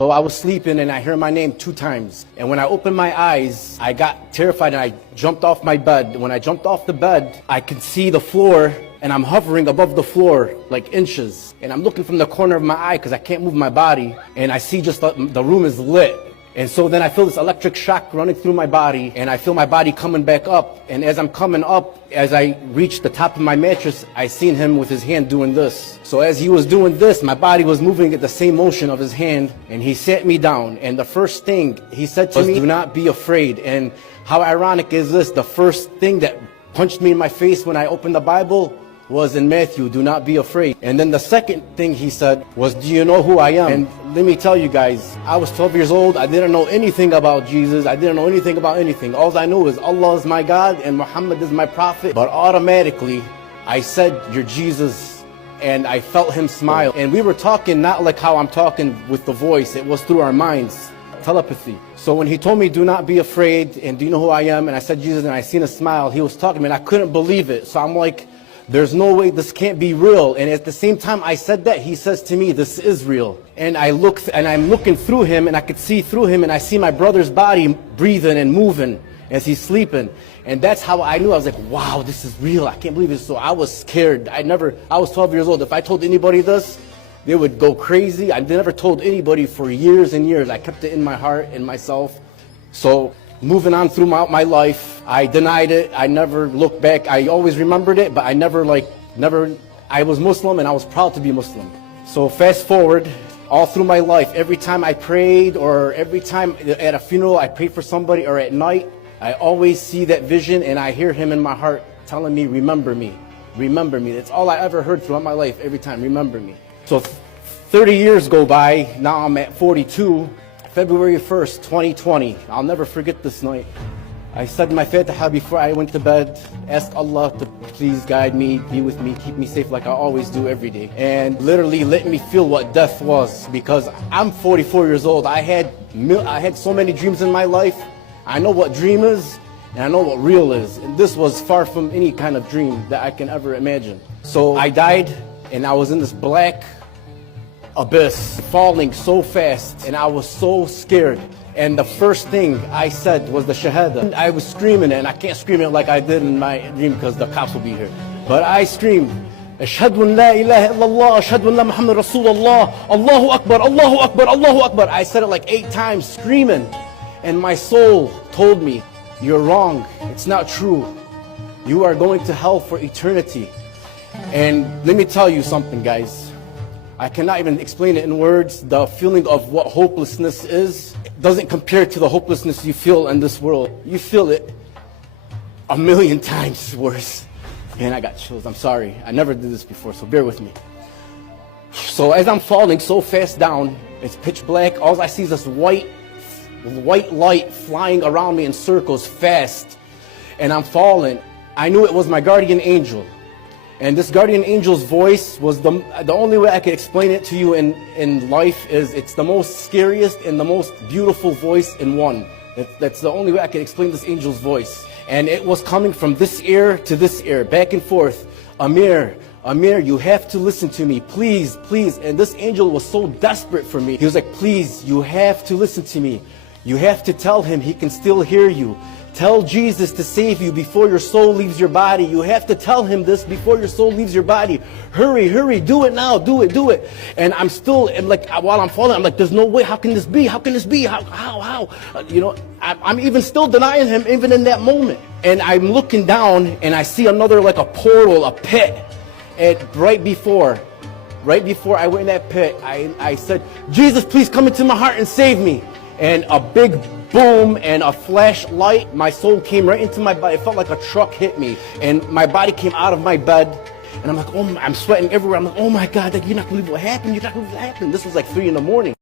So I was sleeping and I heard my name 2 times. And when I opened my eyes, I got terrified and I jumped off my bed. When I jumped off the bed, I could see the floor and I'm hovering above the floor like inches. And I'm looking from the corner of my eye because I can't move my body. And I see just the room is lit. And so then I feel this electric shock running through my body and I feel my body coming back up. And as I'm coming up, as I reached the top of my mattress, I seen him with his hand doing this. So as he was doing this, my body was moving at the same motion of his hand, and he sat me down. And the first thing he said to me, do not be afraid. And how ironic is this? The first thing that punched me in my face when I opened the Bible was in Matthew, do not be afraid. And then the second thing he said was, do you know who I am? And let me tell you guys, I was 12 years old. I didn't know anything about Jesus. I didn't know anything about anything. All I knew is Allah is my God and Muhammad is my prophet. But automatically, I said, you're Jesus. And I felt him smile. And we were talking not like how I'm talking with the voice. It was through our minds, telepathy. So when he told me, do not be afraid, and do you know who I am? And I said, Jesus, and I seen a smile. He was talking to me, and I couldn't believe it. So I'm like, there's no way this can't be real. And at the same time I said that, he says to me, this is real. And I look, and I'm looking through him, and I could see through him, and I see my brother's body breathing and moving as he's sleeping. And that's how I knew. I was like, wow, this is real. I can't believe it. So I was scared. I was 12 years old. If I told anybody this, they would go crazy. I never told anybody for years and years. I kept it in my heart and myself. So moving on through my life, I denied it. I never looked back. I always remembered it, but I never, I was Muslim and I was proud to be Muslim. So fast forward, all through my life, every time I prayed or every time at a funeral I prayed for somebody or at night, I always see that vision and I hear him in my heart telling me, remember me, remember me. That's all I ever heard throughout my life, every time, remember me. So 30 years go by, now I'm at 42. February 1st, 2020, I'll never forget this night. I said my Fatiha before I went to bed, asked Allah to please guide me, be with me, keep me safe like I always do every day. And literally let me feel what death was, because I'm 44 years old. I had so many dreams in my life. I know what dream is, and I know what real is. And this was far from any kind of dream that I can ever imagine. So I died, and I was in this black abyss, falling so fast, and I was so scared. And the first thing I said was the Shahada. I was screaming, and I can't scream it like I did in my dream because the cops will be here. But I screamed, Ashhadu an la ilaha illallah, Ashhadu anna Muhammad Rasulullah, Allahu Akbar, Allahu Akbar, Allahu Akbar. I said it like 8 times, screaming. And my soul told me, you're wrong, it's not true. You are going to hell for eternity. And let me tell you something, guys. I cannot even explain it in words. The feeling of what hopelessness is doesn't compare to the hopelessness you feel in this world. You feel it 1,000,000 times worse. Man, I got chills, I'm sorry. I never did this before, so bear with me. So as I'm falling so fast down, it's pitch black. All I see is this white light flying around me in circles fast. And I'm falling. I knew it was my guardian angel. And this guardian angel's voice was the only way I could explain it to you in life is it's the most scariest and the most beautiful voice in one. That's the only way I could explain this angel's voice. And it was coming from this ear to this ear, back and forth. Amir, Amir, you have to listen to me, please, please. And this angel was so desperate for me. He was like, please, you have to listen to me. You have to tell him he can still hear you. Tell Jesus to save you before your soul leaves your body. You have to tell him this before your soul leaves your body. Hurry, hurry, do it now, do it, do it. And I'm like, while I'm falling, I'm like, there's no way, how can this be? How can this be? How? You know, I'm even still denying him even in that moment. And I'm looking down and I see another, like a portal, a pit. And right before I went in that pit, I said, Jesus, please come into my heart and save me. And a big boom and a flashlight, my soul came right into my body. It felt like a truck hit me. And my body came out of my bed. And I'm like, oh, I'm sweating everywhere. I'm like, oh my God, like, you're not gonna believe what happened. You're not gonna believe what happened. This was like 3 in the morning.